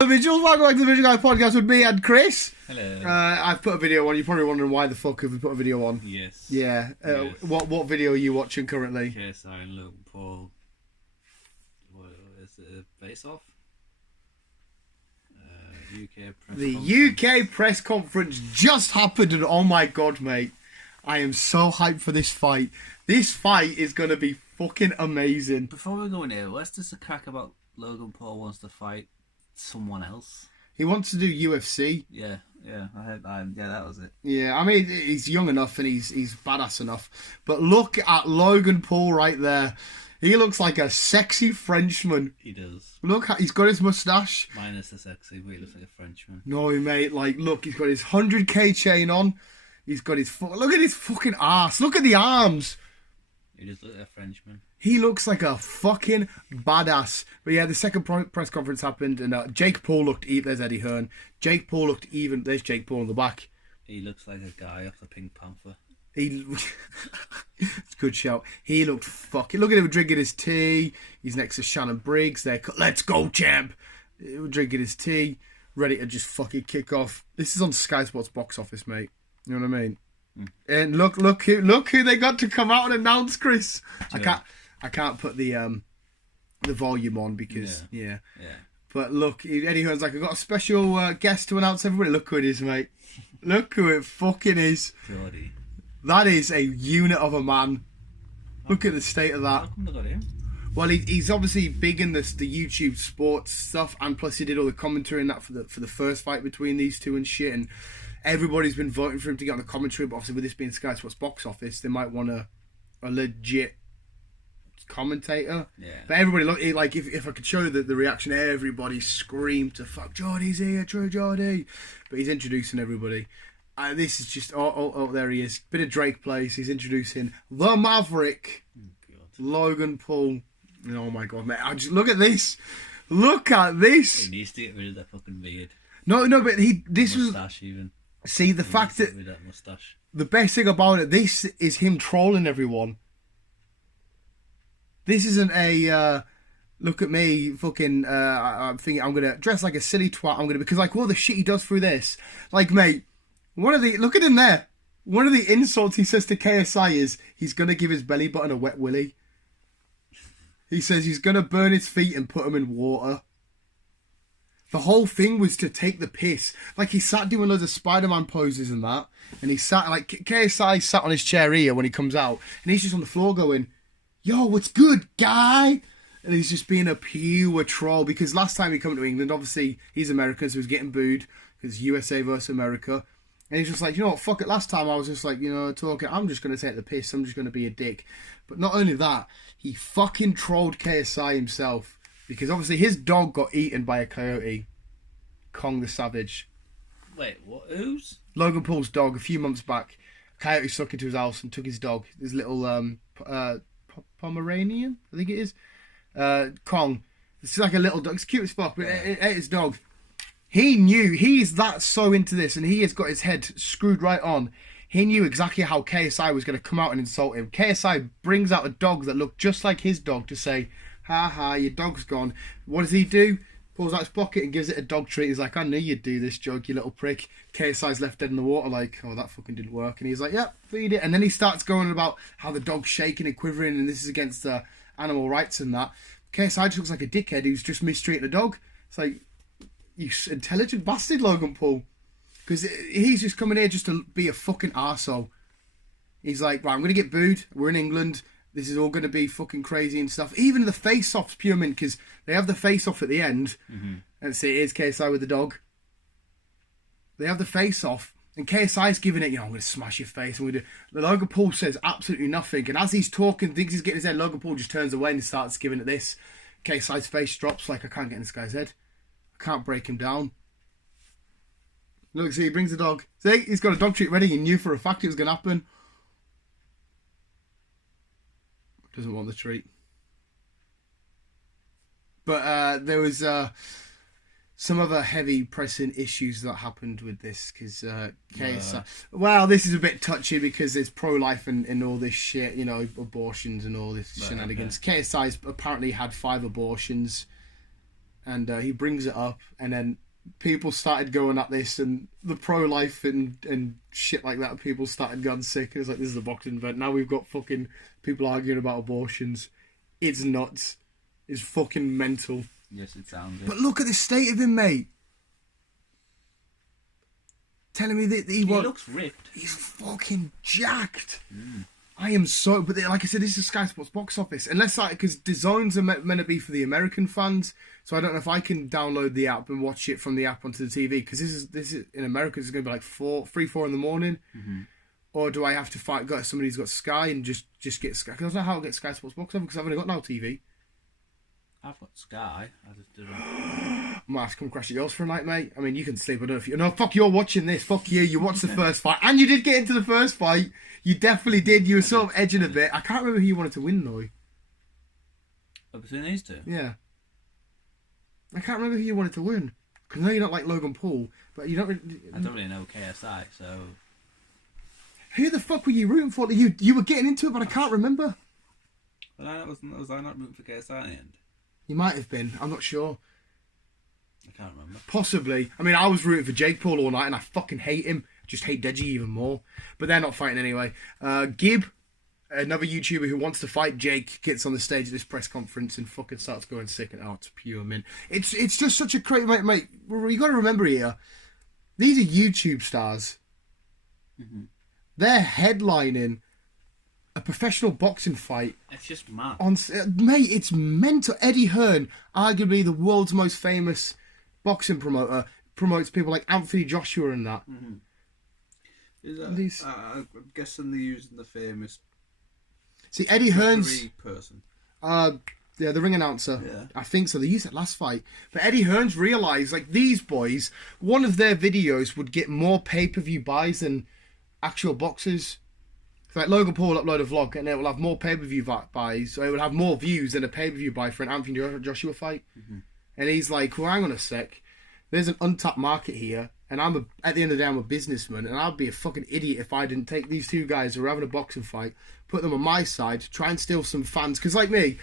Individuals, welcome back to the Visual Guy podcast with me and Chris. Hello. I've put a video on. You're probably wondering why the fuck have we put a video on? Yes. Yeah. Yes. What video are you watching currently? KSI and Logan Paul. What is it? Face Off? UK press The conference. UK press conference just happened, and oh my god, mate, I am so hyped for this fight. This fight is gonna be fucking amazing. Before we go in here, let's just a crack about Logan Paul wants to fight someone else. He wants to do UFC. Yeah, I heard that. Yeah, that was it. Yeah, I mean, he's young enough and he's badass enough. But look at Logan Paul right there. He looks like a sexy Frenchman. He does. Look, he's got his moustache. Minus the sexy, but he looks like a Frenchman. No, mate, like, look, he's got his 100k chain on. He's got his... Look at his fucking ass. Look at the arms. He just looks like a Frenchman. He looks like a fucking badass. But yeah, the second press conference happened, and Jake Paul looked even... There's Eddie Hearn. Jake Paul looked even... There's Jake Paul in the back. He looks like a guy off the Pink Panther. It's a good shout. He looked fucking... Look at him drinking his tea. He's next to Shannon Briggs. They're... Let's go, champ. Drinking his tea. Ready to just fucking kick off. This is on Sky Sports box office, mate. You know what I mean? And look who they got to come out and announce, Chris. Yeah. I can't put the volume on because yeah. Yeah. But look, Eddie Hearn's like, I've got a special guest to announce everybody. Look who it is, mate. Look who it fucking is. Jordy. That is a unit of a man. Look at the state of that. How come they got him? Well, he's obviously big in the YouTube sports stuff, and plus he did all the commentary and that for the first fight between these two and shit. And everybody's been voting for him to get on the commentary, but obviously with this being Sky Sports box office, they might want a legit commentator. Yeah. But everybody, look, like if I could show the reaction, everybody screamed to fuck Jordy's here, True Jordy. But he's introducing everybody. This is just there he is. Bit of Drake plays. He's introducing the Maverick, Logan Paul. Oh my god, mate! Look at this. Look at this. He needs to get rid of that fucking beard. No, but this mustache was. Even. See the fact that mustache. The best thing about it, this is him trolling everyone. This isn't a look at me, fucking. I'm thinking I'm gonna dress like a silly twat. I'm gonna because like all the shit he does through this, like mate. Look at him there. One of the insults he says to KSI is he's gonna give his belly button a wet willy. He says he's gonna burn his feet and put them in water. The whole thing was to take the piss. Like, he sat doing loads of Spider-Man poses and that. And he sat, like, KSI sat on his chair here when he comes out. And he's just on the floor going, yo, what's good, guy? And he's just being a pure troll. Because last time he came to England, obviously, he's American, so he's getting booed. Because USA versus America. And he's just like, you know what, fuck it. Last time I was just like, talking, I'm just going to take the piss. I'm just going to be a dick. But not only that, he fucking trolled KSI himself. Because obviously his dog got eaten by a coyote. Kong the Savage. Wait, what? Who's? Logan Paul's dog, a few months back. A coyote stuck into his house and took his dog. His little Pomeranian, I think it is. Kong. It's like a little dog. It's cute as fuck, but it ate his dog. He knew. He's that so into this, and he has got his head screwed right on. He knew exactly how KSI was going to come out and insult him. KSI brings out a dog that looked just like his dog to say, ha, your dog's gone. What does he do? Pulls out his pocket and gives it a dog treat. He's like, I knew you'd do this, joke, you little prick. KSI's left dead in the water like, oh, that fucking didn't work. And he's like, yeah, feed it. And then he starts going about how the dog's shaking and quivering and this is against animal rights and that. KSI just looks like a dickhead who's just mistreating a dog. It's like, you intelligent bastard, Logan Paul. Because he's just coming here just to be a fucking arsehole. He's like, right, I'm going to get booed. We're in England. This is all going to be fucking crazy and stuff. Even the face-off's pure mint, because they have the face-off at the end. Mm-hmm. And see, here's KSI with the dog. They have the face-off, and KSI's giving it, I'm going to smash your face. And Logan Paul says absolutely nothing. And as he's talking, thinks he's getting his head, Logan Paul just turns away and starts giving it this. KSI's face drops like, I can't get in this guy's head. I can't break him down. Look, see, he brings the dog. See, he's got a dog treat ready. He knew for a fact it was going to happen. Doesn't want the treat. But there was some other heavy pressing issues that happened with this, because KSI... Well, this is a bit touchy because there's pro-life and all this shit, you know, abortions and all this shenanigans. Okay. KSI's apparently had 5 abortions, and he brings it up, and then people started going at this, and the pro-life and shit like that, people started getting sick, and it's like, this is a boxing event. Now we've got fucking people arguing about abortions. It's nuts. It's fucking mental. Yes, it sounds. But look at the state of him, mate. Telling me that he looks ripped. He's fucking jacked. I am so... But like I said, this is Sky Sports box office. Unless because DAZN's are meant to be for the American fans, so I don't know if I can download the app and watch it from the app onto the TV, because this is in America, it's going to be like 4 in the morning. Or do I have to go to somebody who's got Sky and just get Sky? Because I don't know how I'll get Sky Sports box office, because I've only got Now TV. I've got Sky. I just didn't. I might have to come crash at yours for a night, mate. I mean, you can sleep. I don't know if you... No, fuck, you're watching this. Fuck you. You watched the first fight. And you did get into the first fight. You definitely did. You were sort of edging a bit. I can't remember who you wanted to win, though. Between these two? Yeah. I can't remember who you wanted to win. Because I know you don't like Logan Paul, but you don't really... I don't really know KSI, so... Who the fuck were you rooting for? You were getting into it, but I can't remember. Was I not rooting for KSI in the end? You might have been. I'm not sure. I can't remember. Possibly. I mean, I was rooting for Jake Paul all night, and I fucking hate him. I just hate Deji even more. But they're not fighting anyway. Gib, another YouTuber who wants to fight Jake, gets on the stage at this press conference and fucking starts going sick, and it's pure mint. It's just such a crazy... Mate, you got to remember here, these are YouTube stars. They're headlining a professional boxing fight. It's just mad. Mate, it's mental. Eddie Hearn, arguably the world's most famous boxing promoter, promotes people like Anthony Joshua and that. Is that I'm guessing they're using the famous... See, Eddie Hearn's... person. Yeah, the ring announcer. Yeah. I think so. They used it last fight. But Eddie Hearn's realised, like, these boys, one of their videos would get more pay-per-view buys than actual boxers. Like Logan Paul will upload a vlog and it will have more pay-per-view buys, so it will have more views than a pay-per-view buy for an Anthony Joshua fight. And he's like, well, hang on a sec, there's an untapped market here, and at the end of the day, I'm a businessman, and I'd be a fucking idiot if I didn't take these two guys who are having a boxing fight, put them on my side, try and steal some fans. Because like me,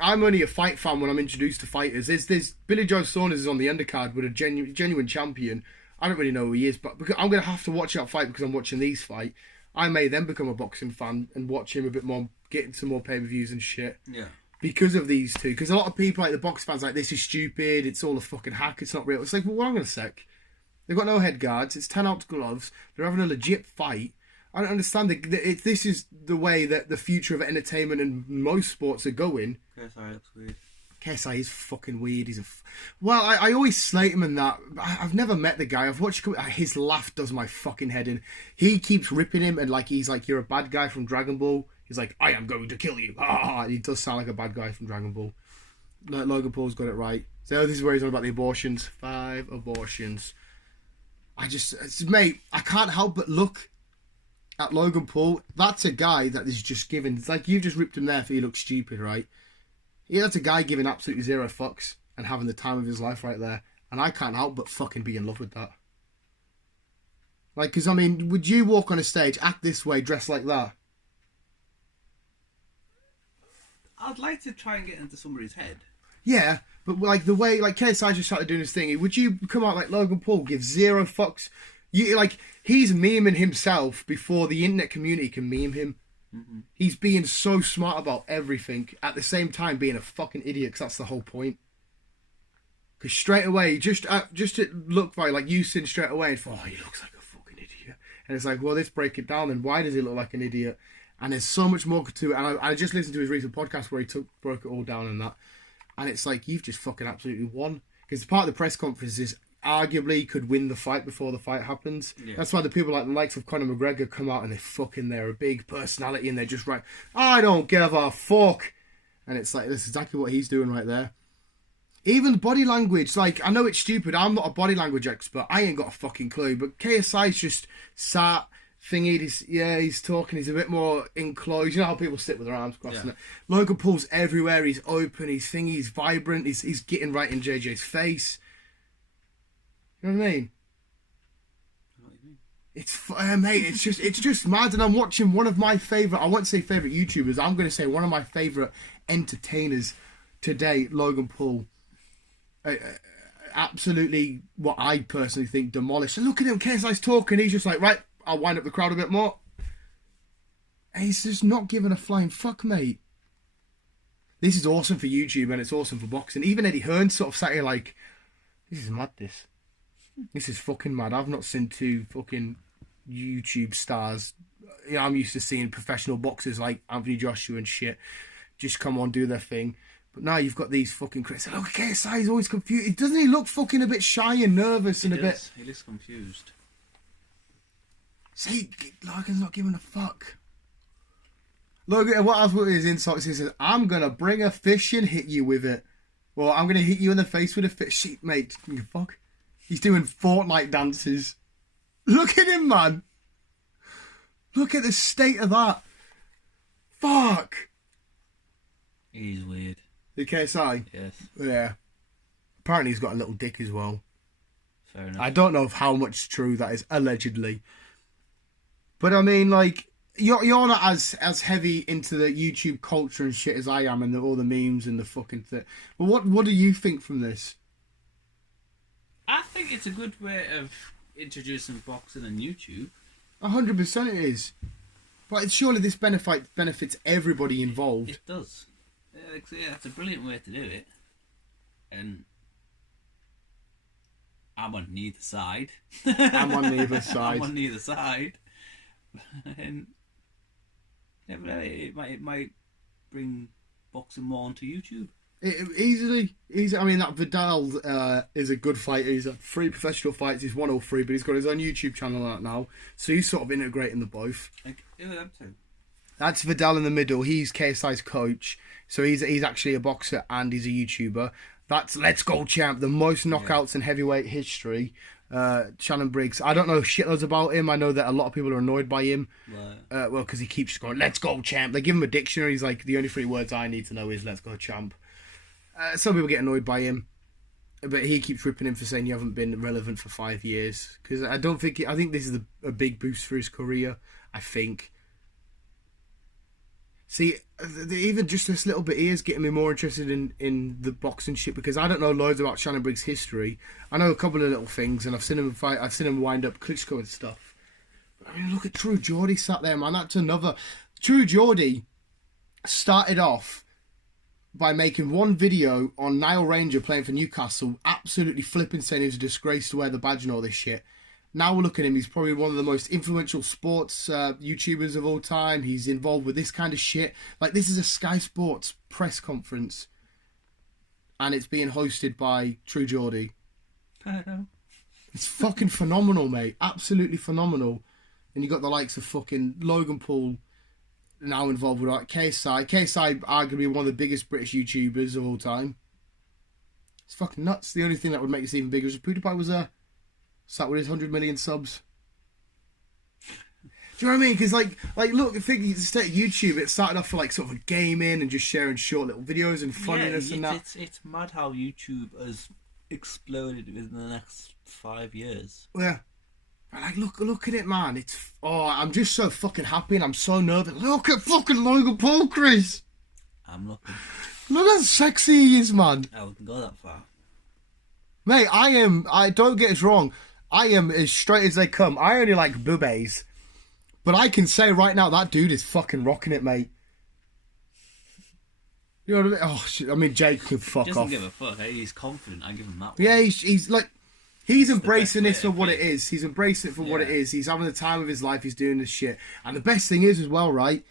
I'm only a fight fan when I'm introduced to fighters. There's Billy Joe Saunders is on the undercard with a genuine champion. I don't really know who he is, but I'm going to have to watch that fight because I'm watching these fight. I may then become a boxing fan and watch him a bit more, get some more pay-per-views and shit. Yeah. Because of these two. Because a lot of people, like the box fans, like, this is stupid, it's all a fucking hack, it's not real. It's like, well, hang on a sec. They've got no head guards, it's 10-ounce gloves, they're having a legit fight. I don't understand. This is the way that the future of entertainment and most sports are going. KSI looks weird. KSI is fucking weird. Well, I always slate him in that. I've never met the guy. I've watched his laugh does my fucking head in. He keeps ripping him and like he's like, you're a bad guy from Dragon Ball. He's like, I am going to kill you. He does sound like a bad guy from Dragon Ball. Logan Paul's got it right. So this is where he's on about the abortions. 5 abortions. Mate, I can't help but look at Logan Paul. That's a guy that is just giving. It's like you've just ripped him there for he looks stupid, right? Yeah, that's a guy giving absolutely zero fucks and having the time of his life right there. And I can't help but fucking be in love with that. Like, because, I mean, would you walk on a stage, act this way, dress like that? I'd like to try and get into somebody's head. Yeah, but like the way, like KSI just started doing his thing, would you come out like Logan Paul, give zero fucks? He's memeing himself before the internet community can meme him. Mm-hmm. He's being so smart about everything, at the same time being a fucking idiot, because that's the whole point. Because straight away, just to look by, like, you seen straight away, and thought, oh, he looks like a fucking idiot. And it's like, well, let's break it down, and why does he look like an idiot? And there's so much more to it. And I just listened to his recent podcast where he broke it all down and that. And it's like, you've just fucking absolutely won. Because part of the press conference is arguably could win the fight before the fight happens. Yeah. That's why the people like the likes of Conor McGregor come out and they're a big personality and they're just right, I don't give a fuck. And it's like, that's exactly what he's doing right there. Even body language, like, I know it's stupid, I'm not a body language expert, I ain't got a fucking clue, but KSI's just sat, thingy, he's talking, he's a bit more enclosed, you know how people sit with their arms crossed. Yeah. Logan Paul's everywhere, he's open, he's vibrant, he's getting right in JJ's face. You know what I mean? What do you mean? Mate, it's just mad. And I'm watching one of my favourite, I won't say favourite YouTubers, I'm going to say one of my favourite entertainers today, Logan Paul. Absolutely, what I personally think, demolished. And look at him, KSI's talking, he's just like, right, I'll wind up the crowd a bit more. And he's just not giving a flying fuck, mate. This is awesome for YouTube and it's awesome for boxing. Even Eddie Hearn sort of sat here like, this is mad, this. This is fucking mad. I've not seen two fucking YouTube stars. You know, I'm used to seeing professional boxers like Anthony Joshua and shit just come on, do their thing. But now you've got these fucking critics. Look, KSI is always confused. Doesn't he look fucking a bit shy and nervous and a bit... He looks confused. See, Logan's not giving a fuck. Logan, what else with his insults? He says, I'm going to bring a fish and hit you with it. Well, I'm going to hit you in the face with a fish. Shit, mate, fuck. He's doing Fortnite dances. Look at him, man. Look at the state of that. Fuck. He's weird. The KSI? Yes. Yeah. Apparently he's got a little dick as well. Fair enough. I don't know how much true that is, allegedly. But I mean, like, you're not as heavy into the YouTube culture and shit as I am, and all the memes and the fucking thing. But what do you think from this? I think it's a good way of introducing boxing on YouTube. 100% it is. But surely this benefits everybody involved. It does. Yeah, it's a brilliant way to do it. And I'm on neither side. I'm on neither side. I'm on neither side. And yeah, but it might bring boxing more onto YouTube. Easily. I mean, that Vidal is a good fighter. He's had 3 professional fights. He's won all 3, but he's got his own YouTube channel out now. So he's sort of integrating the both. Like, who are them two? That's Vidal in the middle. He's KSI's coach. So he's actually a boxer and he's a YouTuber. That's Let's Go Champ, the most knockouts in heavyweight history. Shannon Briggs. I don't know shitloads about him. I know that a lot of people are annoyed by him. Right. Well, because he keeps going, Let's Go Champ. They give him a dictionary. He's like, the only 3 words I need to know is Let's Go Champ. Some people get annoyed by him, but he keeps ripping him for saying you haven't been relevant for 5 years. Because I think this is a big boost for his career. I think. See, even just this little bit here is getting me more interested in the boxing shit, because I don't know loads about Shannon Briggs' history. I know a couple of little things, and I've seen him fight. I've seen him wind up Klitschko and stuff. But I mean, look at True Geordie sat there, man. That's another. True Geordie started off by making one video on Niall Ranger playing for Newcastle, absolutely flipping, saying he was a disgrace to wear the badge and all this shit. Now look at him, he's probably one of the most influential sports YouTubers of all time. He's involved with this kind of shit. Like, this is a Sky Sports press conference, and it's being hosted by True Geordie. I know. It's fucking phenomenal, mate. Absolutely phenomenal. And you got the likes of fucking Logan Paul now involved with like KSI. KSI, arguably one of the biggest British YouTubers of all time. It's fucking nuts. The only thing that would make this even bigger is if PewDiePie was sat with his 100 million subs. Do you know what I mean? Because like look, think the state of YouTube, it started off for like sort of gaming and just sharing short little videos and funniness and that. It's mad how YouTube has exploded within the next 5 years. Yeah. Like, look at it, man. I'm just so fucking happy and I'm so nervous. Look at fucking Logan Paul, Chris. I'm looking. Look how sexy he is, man. I wouldn't go that far. Mate, I don't get us wrong. I am as straight as they come. I only like boobies. But I can say right now, that dude is fucking rocking it, mate. You know what I mean? Oh, shit. I mean, Jake can fuck off. He doesn't give a fuck. Hey, he's confident. I give him that one. Yeah, he's like... He's embracing this for what it is. He's embracing it for what it is. He's having the time of his life. He's doing this shit. And the best thing is as well, right?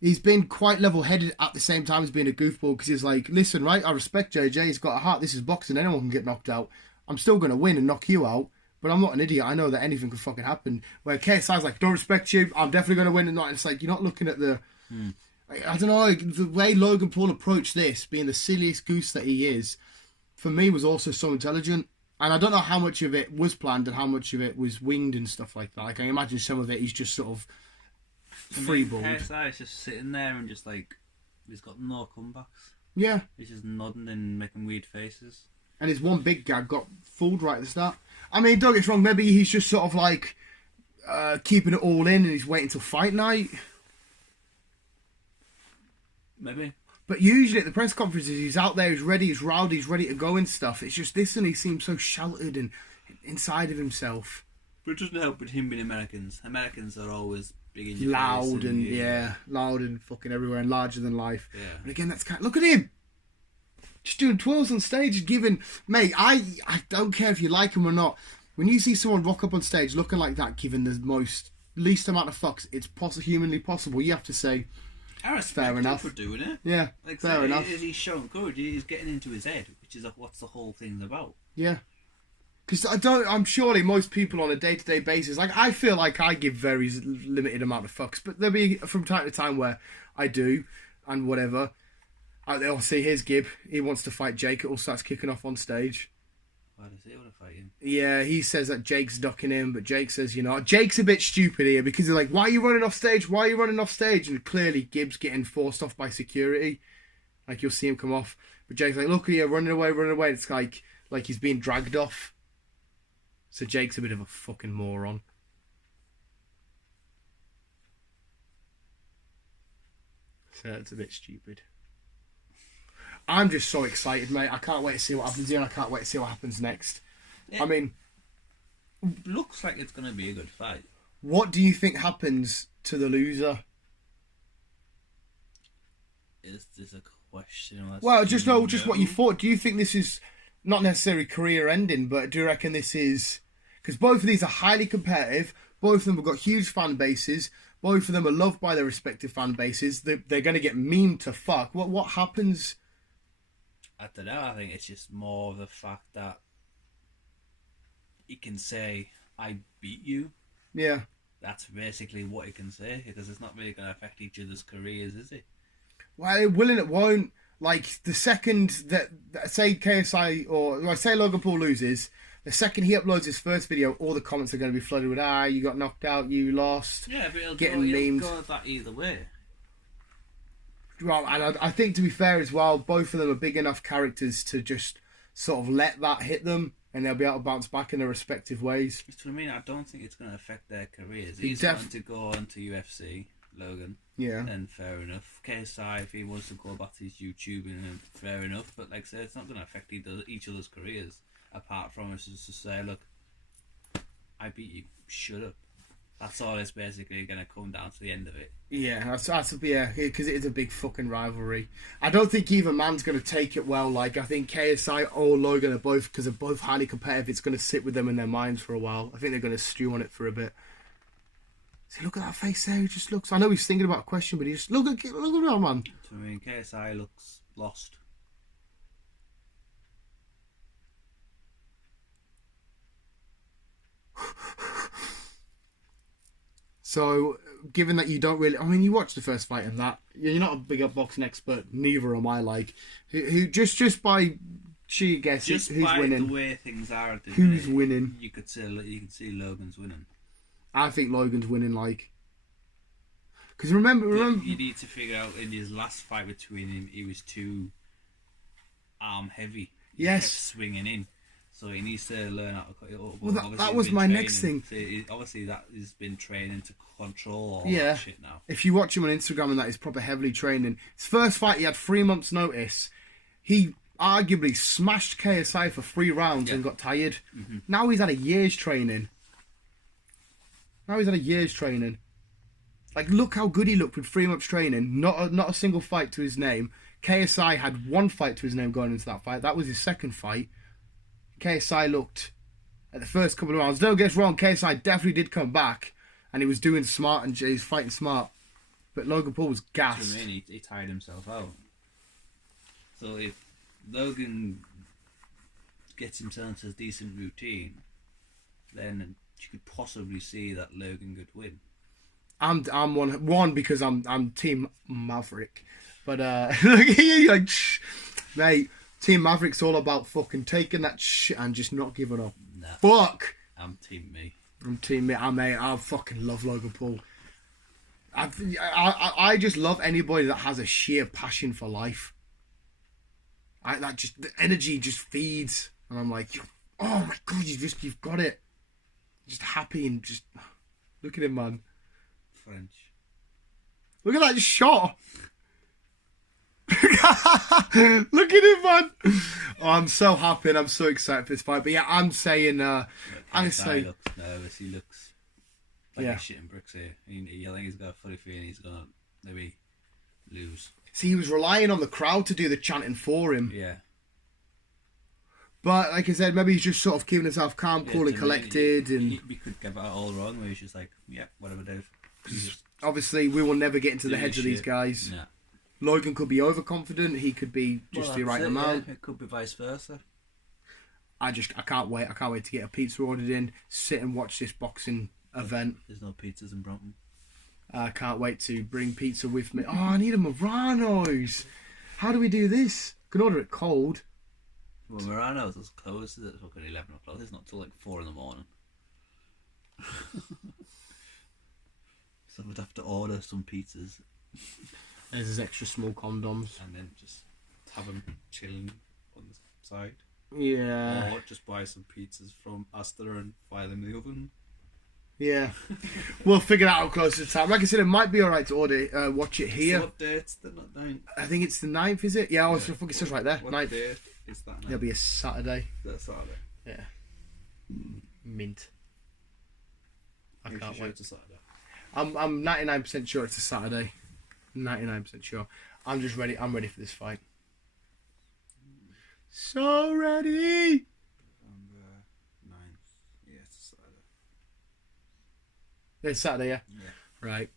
He's been quite level-headed at the same time as being a goofball, because he's like, listen, right? I respect JJ. He's got a heart. This is boxing. Anyone can get knocked out. I'm still going to win and knock you out. But I'm not an idiot. I know that anything can fucking happen. Where KSI's like, don't respect you. I'm definitely going to win and not. It's like, you're not looking at the... I don't know. The way Logan Paul approached this, being the silliest goose that he is, for me was also so intelligent. And I don't know how much of it was planned and how much of it was winged and stuff like that. Like, I imagine some of it he's just sort of freeballed. KSI is just sitting there and just like, he's got no comebacks. Yeah. He's just nodding and making weird faces. And his one big gag got fooled right at the start. I mean, don't get us wrong, maybe he's just sort of like keeping it all in and he's waiting till fight night. Maybe. But usually at the press conferences, he's out there, he's ready, he's rowdy, he's ready to go and stuff. It's just this and he seems so sheltered and inside of himself. But it doesn't help with him being Americans. Americans are always big in your Loud face and loud and fucking everywhere and larger than life. Yeah. And again, that's kind of, look at him! Just doing twirls on stage, giving... Mate, I don't care if you like him or not. When you see someone rock up on stage looking like that, giving the least amount of fucks it's humanly possible, you have to say, I respect fair him enough for doing it. Yeah, Like, fair enough. He's showing courage. He's getting into his head, which is what's the whole thing about. Yeah. Because I'm surely most people on a day-to-day basis, like, I feel like I give very limited amount of fucks, but there'll be from time to time where I do, and whatever. I'll see his Gib. He wants to fight Jake. It all starts kicking off on stage. Why does he want to fight him? Yeah, he says that Jake's ducking him, but Jake says, Jake's a bit stupid here because he's like, why are you running off stage? Why are you running off stage? And clearly Gibbs getting forced off by security. Like, you'll see him come off. But Jake's like, look here, running away. It's like he's being dragged off. So Jake's a bit of a fucking moron. So it's a bit stupid. I'm just so excited, mate. I can't wait to see what happens here, and I can't wait to see what happens next. Yeah. I mean... Looks like it's going to be a good fight. What do you think happens to the loser? Is this a question? Well, just what you thought. Do you think this is not necessarily career ending, but do you reckon this is... Because both of these are highly competitive. Both of them have got huge fan bases. Both of them are loved by their respective fan bases. They're going to get memed to fuck. What happens... I don't know. I think it's just more of the fact that he can say, I beat you. Yeah. That's basically what he can say, because it's not really going to affect each other's careers, is it? Well, it will and it won't. Like, the second that say KSI or say Logan Paul loses, the second he uploads his first video, all the comments are going to be flooded with, you got knocked out, you lost. Yeah, but it'll memed. go that either way. Well, and I think, to be fair as well, both of them are big enough characters to just sort of let that hit them and they'll be able to bounce back in their respective ways. That's what I mean. I don't think it's going to affect their careers. He's going to go on to UFC, Logan. Yeah. And fair enough. KSI, if he wants to go back to his YouTubing, fair enough. But like I said, it's not going to affect each other's careers, apart from us just to say, look, I beat you, shut up. That's all it's basically going to come down to the end of it. Yeah, because it is a big fucking rivalry. I don't think either man's going to take it well. Like, I think KSI or Logan are both, because they're both highly competitive, it's going to sit with them in their minds for a while. I think they're going to stew on it for a bit. See, look at that face there. He just looks... I know he's thinking about a question, but he just... Look at that, man. So, I mean, KSI looks lost. So, given that you don't really... I mean, you watched the first fight and that. You're not a big boxing expert. Neither am I, like. Who just by sheer guess, just who's by winning? the way things are at the Who's minute, winning? You could see Logan's winning. I think Logan's winning, like... Because remember... You need to figure out, in his last fight between him, he was too arm heavy. He kept swinging in. So he needs to learn how to cut it up. Well, that was my next thing. So obviously, that has been training to control all that shit now. If you watch him on Instagram and that, he's proper heavily training. His first fight, he had 3 months' notice. He arguably smashed KSI for 3 rounds and got tired. Mm-hmm. Now he's had a year's training. Like, look how good he looked with 3 months training. Not a single fight to his name. KSI had 1 fight to his name going into that fight. That was his second fight. KSI looked at the first couple of rounds. Don't get us wrong, KSI definitely did come back, and he was doing smart and he's fighting smart. But Logan Paul was gassed. I mean, he tired himself out. So if Logan gets himself into a decent routine, then you could possibly see that Logan could win. I'm one because I'm Team Maverick, but like, mate. Team Maverick's all about fucking taking that shit and just not giving up. Nah, fuck. I'm Team me. I'm Team me. I fucking love Logan Paul. I just love anybody that has a sheer passion for life. That just the energy just feeds, and I'm like, oh my god, you've got it. Just happy and just look at him, man. French. Look at that shot. Look at him, man. Oh, I'm so happy and I'm so excited for this fight. But yeah, I'm saying, I'm saying, He looks nervous. He looks like he's shitting bricks here. I think he's got a funny feeling he's gonna maybe lose. See, he was relying on the crowd to do the chanting for him. Yeah. But like I said, maybe he's just sort of keeping himself calm, cool and collected. And we could get that all wrong where he's just like, yeah, whatever, Dave. Obviously, we will never get into the heads of these guys. No. Logan could be overconfident. He could be just the right amount. Yeah. It could be vice versa. I can't wait. I can't wait to get a pizza ordered in, sit and watch this boxing event. There's no pizzas in Brompton. I can't wait to bring pizza with me. Oh, I need a Murano's. How do we do this? I can order it cold. Well, Murano's is closed at fucking 11 o'clock. It's not till like 4 in the morning. So we'd have to order some pizzas. There's his extra small condoms. And then just have them chilling on the side. Yeah. Or just buy some pizzas from Asda and fire them in the oven. Yeah. We'll figure that out closer to time. Like I said, it might be alright to order, watch it here. So what date's the 9th? I think it's the 9th, is it? Yeah, it says right there. What 9th. date is that now? It'll be a Saturday. That's Saturday. Yeah. Mint. I can't wait. It's a Saturday. I'm 99% sure it's a Saturday. 99% sure. I'm just ready. I'm ready for this fight. So ready. November 9th. Yeah, it's a Saturday. It's Saturday, yeah? Yeah. Right.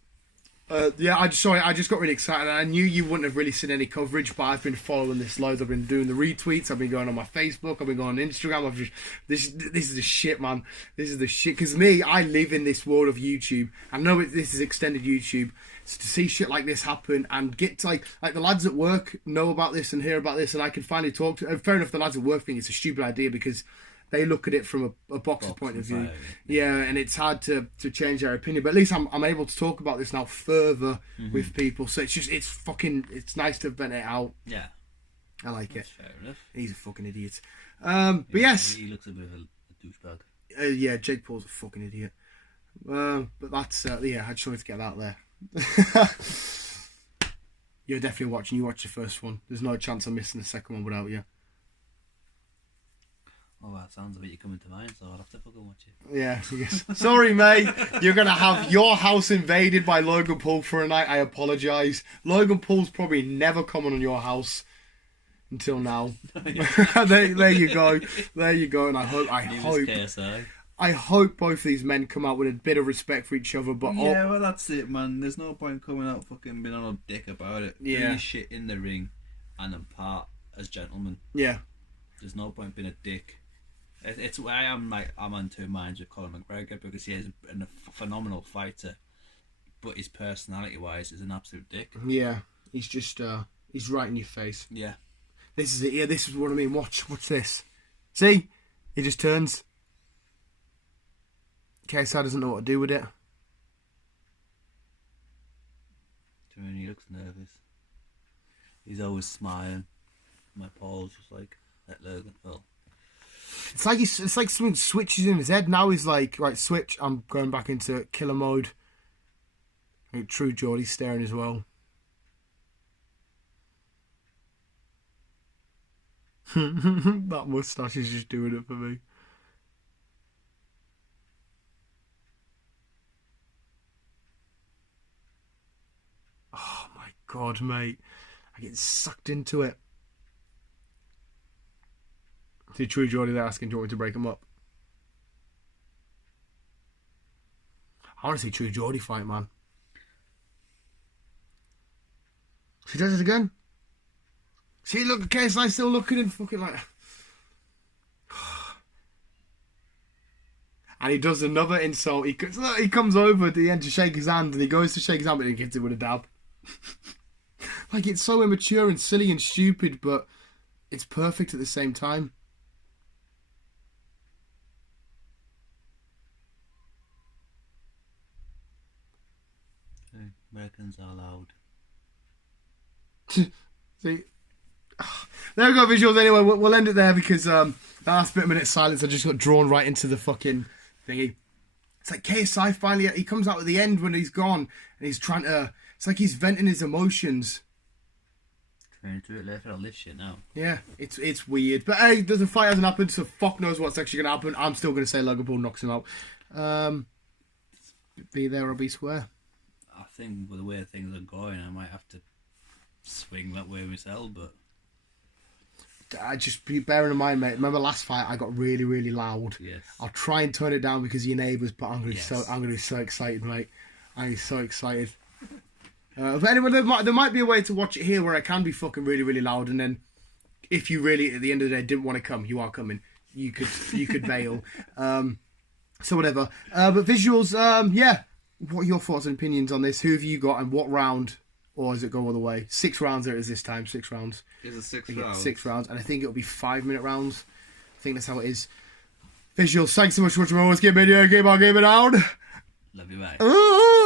Yeah, I just got really excited. I knew you wouldn't have really seen any coverage, but I've been following this loads. I've been doing the retweets. I've been going on my Facebook. I've been going on Instagram. This is the shit, man. This is the shit. Because I live in this world of YouTube. I know this is extended YouTube. So to see shit like this happen and get to like the lads at work know about this and hear about this, and I can finally talk to. Fair enough, the lads at work think it's a stupid idea because they look at it from a boxer's point of view. Yeah, and it's hard to change their opinion. But at least I'm able to talk about this now further with people. So it's nice to vent it out. Yeah. I like That's fair enough. He's a fucking idiot. But yes. He looks a bit of a douchebag. Yeah, Jake Paul's a fucking idiot. But that's, yeah, I just wanted to get that there. You're definitely watching. You watch the first one. There's no chance I'm missing the second one without you. Oh, that sounds a bit you're coming to mine, so I'll have to fucking watch it. Yeah, yes. Sorry, mate. You're going to have your house invaded by Logan Paul for a night. I apologise. Logan Paul's probably never coming on your house until now. there you go. There you go. And I hope both of these men come out with a bit of respect for each other. But yeah, well, that's it, man. There's no point coming out fucking being on a dick about it. Yeah. Do your shit in the ring and apart as gentlemen. Yeah. There's no point being a dick. It's why I'm on two minds with Conor McGregor because he is a phenomenal fighter, but his personality-wise is an absolute dick. Yeah, he's just he's right in your face. Yeah, this is it. Yeah, this is what I mean. Watch this. See, he just turns. KSI doesn't know what to do with it. I mean, he looks nervous. He's always smiling. My Paul's just like, let Logan fall. It's like something switches in his head. Now he's like, right, switch. I'm going back into killer mode. Like, True Geordie's staring as well. That moustache is just doing it for me. Oh my god, mate. I get sucked into it. See True Geordie there asking, do you want me to break him up? I want to see True Geordie fight, man. She does it again. See, look, KSI still looking and fucking like... And he does another insult. He comes over at the end to shake his hand, and he goes to shake his hand, but he gets it with a dab. Like, it's so immature and silly and stupid, but it's perfect at the same time. Americans are loud. See, There we go, visuals. Anyway, we'll end it there because that last bit of minute silence I just got drawn right into the fucking thingy. It's like KSI finally, he comes out at the end when he's gone and he's trying to, it's like he's venting his emotions. Trying to do it later on this shit now. Yeah, it's weird. But hey, the fight hasn't happened, so fuck knows what's actually going to happen. I'm still going to say Logan Paul knocks him out. Be there or be square. I think with the way things are going, I might have to swing that way myself, but... I just be bearing in mind, mate. Remember last fight, I got really, really loud. Yes. I'll try and turn it down because of your neighbours, but I'm gonna be so excited, mate. I'm so excited. But anyway, there might be a way to watch it here where I can be fucking really, really loud, and then if you really at the end of the day didn't want to come, you are coming. You could bail. So whatever. But visuals, yeah. What are your thoughts and opinions on this? Who have you got, and what round? Or does it go all the way? 6 rounds there is this time. 6 rounds. Is it 6 rounds? 6 rounds. And I think it'll be 5-minute rounds. I think that's how it is. Visuals, thanks so much for watching. Always keep it on, keep it down. Love you, mate. Ooh.